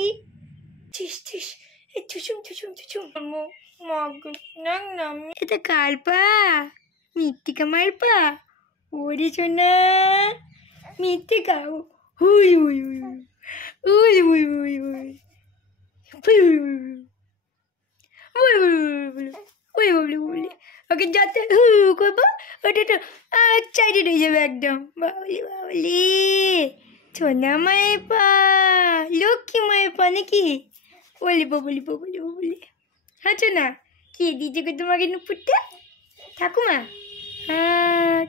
কি ছিস ছিস ছুসুম ছুসুম ছুসুম এটা কার পা? মৃত্তিকা মায়ের পা। ওরে সোনা মৃত্তিকা হুই হুই হুই হুই হুই হুই হুই ওকে যাতে হু করবো ওটা তো চাইডে রয়ে যাবে একদম। বাবলি বাবলি সোনা মায়ের পা, লক্ষ্মী মায়ের পা নাকি? বলি বলি বলি বলি আচ্ছা না কি দিয়েছে গো তোমাকে নুপুরটা ঠাকুমা?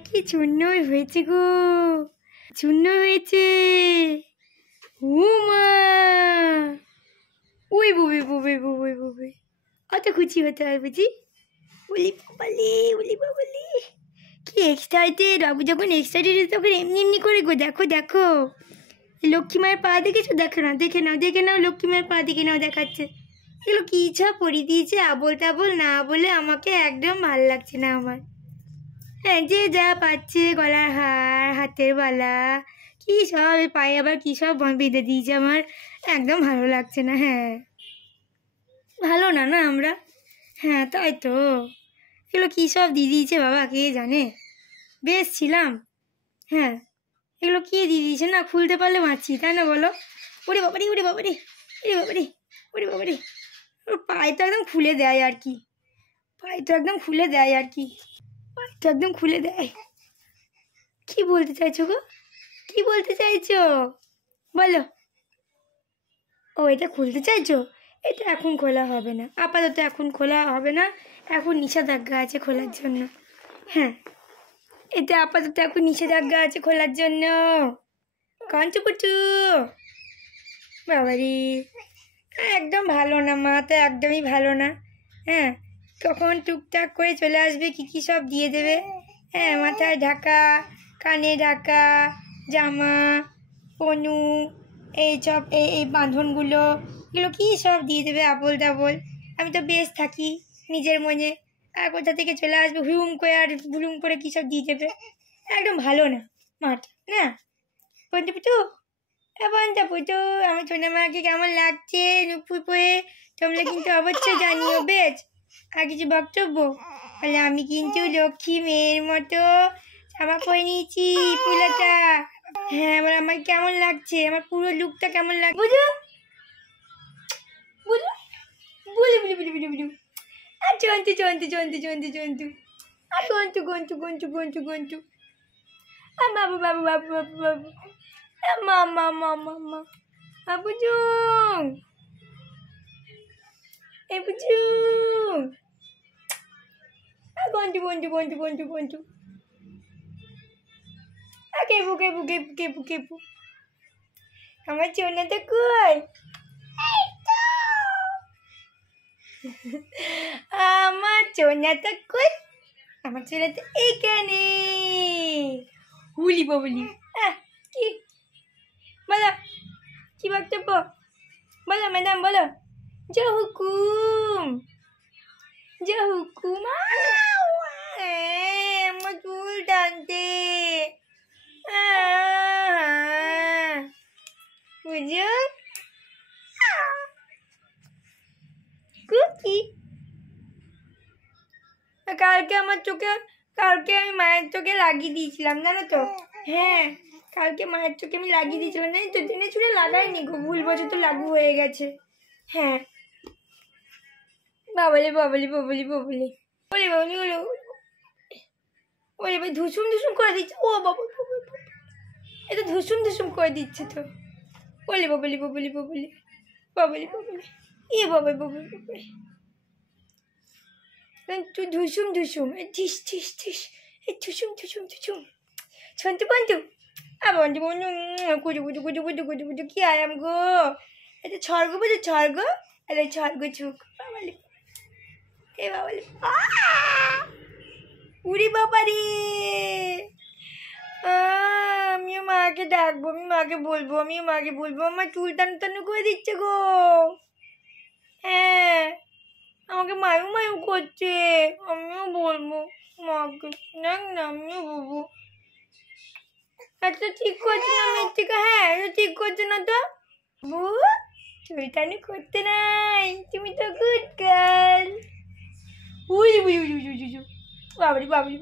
কি সুন্দর হয়েছে গো, সুন্দর হয়েছে। মা ওই বুবি বুবি বুবি বুবি অত খুশি হতে হয় বুঝি? বলি বাবালি বলি বাবালি কি এক্সাইটেড। বাবু যখন এক্সাইটেড তখন এমনি এমনি করে গো। দেখো দেখো লক্ষ্মী মায়ের পা দেখেছো? দেখো না, দেখে নাও দেখে নাও লক্ষ্মী মায়ের পা দেখে নাও দেখাচ্ছে। এগুলো কী সব পরিয়ে দিয়েছে আবোল তাবোল না বলে আমাকে একদম ভালো লাগছে না আমার। হ্যাঁ যে যা পাচ্ছে গলার হার হাতের বালা কী সব পায়ে আবার কী সব বেঁধে দিয়েছে আমার একদম ভালো লাগছে না। হ্যাঁ ভালো না না আমরা। হ্যাঁ তাই তো এগুলো কী সব দিয়ে দিয়েছে বাবা কে জানে। বেশ ছিলাম। হ্যাঁ এগুলো কে দিয়ে দিয়েছে না খুলতে পারলে বাঁচি তাই না বলো? ওরে বাবারি ওরে বাবারি ওরে বাবারি ওরে বাবারি ওর পায়ে তো একদম খুলে দেয় আর কি। পায়ে তো একদম খুলে দেয় আর কি। পায়ে তো একদম খুলে দেয়। কি বলতে চাইছো গো? কি বলতে চাইছো বলো? ও এটা খুলতে চাইছো? এটা এখন খোলা হবে না, আপাতত এখন খোলা হবে না। এখন নিষেধাজ্ঞা আছে খোলার জন্য। হ্যাঁ এটা আপাতত এখন নিষেধাজ্ঞা আছে খোলার জন্য। কঞ্চপুচু বাবারি একদম ভালো না, মাথা একদমই ভালো না। হ্যাঁ তখন টুকটাক করে চলে আসবে কী কী সব দিয়ে দেবে। হ্যাঁ মাথায় ঢাকা, কানে ঢাকা, জামা, পনু, এই সব এই বাঁধনগুলো এগুলো কী সব দিয়ে দেবে আবোল তাবোল। আমি তো বেশ থাকি নিজের মনে, আর কোথা থেকে চলে আসবে হুম করে আর বুলুম করে কী সব দিয়ে দেবে। একদম ভালো না মাথা না। পঞ্চপুচু পঞ্চপুচু আমার সোনা মাকে কেমন লাগছে নুপুর পরে তোমরা কিন্তু অবশ্যই জানিও বেশ। আর কিছু বক্তব্য তাহলে আমি কিন্তু লক্ষ্মী মেয়ের মতো জামা পরে নিয়েছি পুলাটা। হ্যাঁ এবার আমার কেমন লাগছে, আমার পুরো লুকটা কেমন লাগছে বুঝো বুঝো বুঝু বুঝু বুঝু বুঝু বুঝু আর জন্তু জন্তু জন্তু জন্তু জন্তু আর গন্তু গন্তু গন্তু গন্তু গন্তু আর বাবু বাবু বাবু বাবু বাবু মা মা মা মা মা বুঝু এ বুঝু গন্তু গন্তু গন্তু গন্তু গন্তু কেবু কেবু কেবু কেবু কেবু আমার চোনাটা কই? আমার চোনাটা কই? আমার চোনাটা এইখানে। হুলি বাবলি কি বলো, কি বক্তব্য বলো ম্যাডাম বলো। যে হুকুম যে হুকুম। আমার চুল টানতে বুঝো কুকি। কালকে আমার চোখে কালকে আমি মায়ের চোখে লাগিয়ে দিয়েছিলাম জানো তো। হ্যাঁ কালকে মায়ের চোখে আমি লাগিয়ে দিয়েছিলাম জানি তো, দিনে চুলে লাগাইনি গো, ভুল বছর তো লাগু হয়ে গেছে। হ্যাঁ বাবলি বাবলি বাবলি বাবলি বলি বাবলি বলো ওরে ভাই ধুসুম ধুসুম করে দিচ্ছে। ও বাবা এটা ধুসুম ধুসুম করে দিচ্ছে তো। বলি বাবলি বাবলি বাবলি বাবলি বাবলি ইয়ে বাবা বাবলি বাবলি তুই ধুসুম ধুসুম ঠিস ঠিস ঠিস ঠুসুম ঠুসুম ঠুসুম ছন্তু বন্ধু বন্ধু বন্ধু কুজু কুজু কুজু কুজু কুজু কুজু কি আরাম গো। এটা ছর্গ বুঝো ছর্গ, এটা ছর্গ ছুক বাবালি এ বাবালি উড়ি বাবারি। আমিও মাকে ডাকবো, আমি মাকে বলবো, আমিও মাকে বলবো আমার চুল টানো টানো করে দিচ্ছে গো। হ্যাঁ আমাকে মায়ু মায়ু করছে, আমিও বলবো মাকে। দেখ না আমিও বলবো। আচ্ছা ঠিক করছে না মৃত্তিকা? হ্যাঁ ঠিক করছে না তো বু শয়তানি করতে নাই, তুমি তো good girl. We we we we we we. Babri Babri.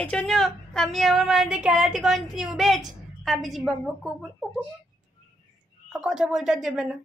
এই জন্য আমি আমার মায়ের খেলাতে কন্টিনিউ বেচ। আমি যে বক বক করবো, কথা বলতে আর দেবে না।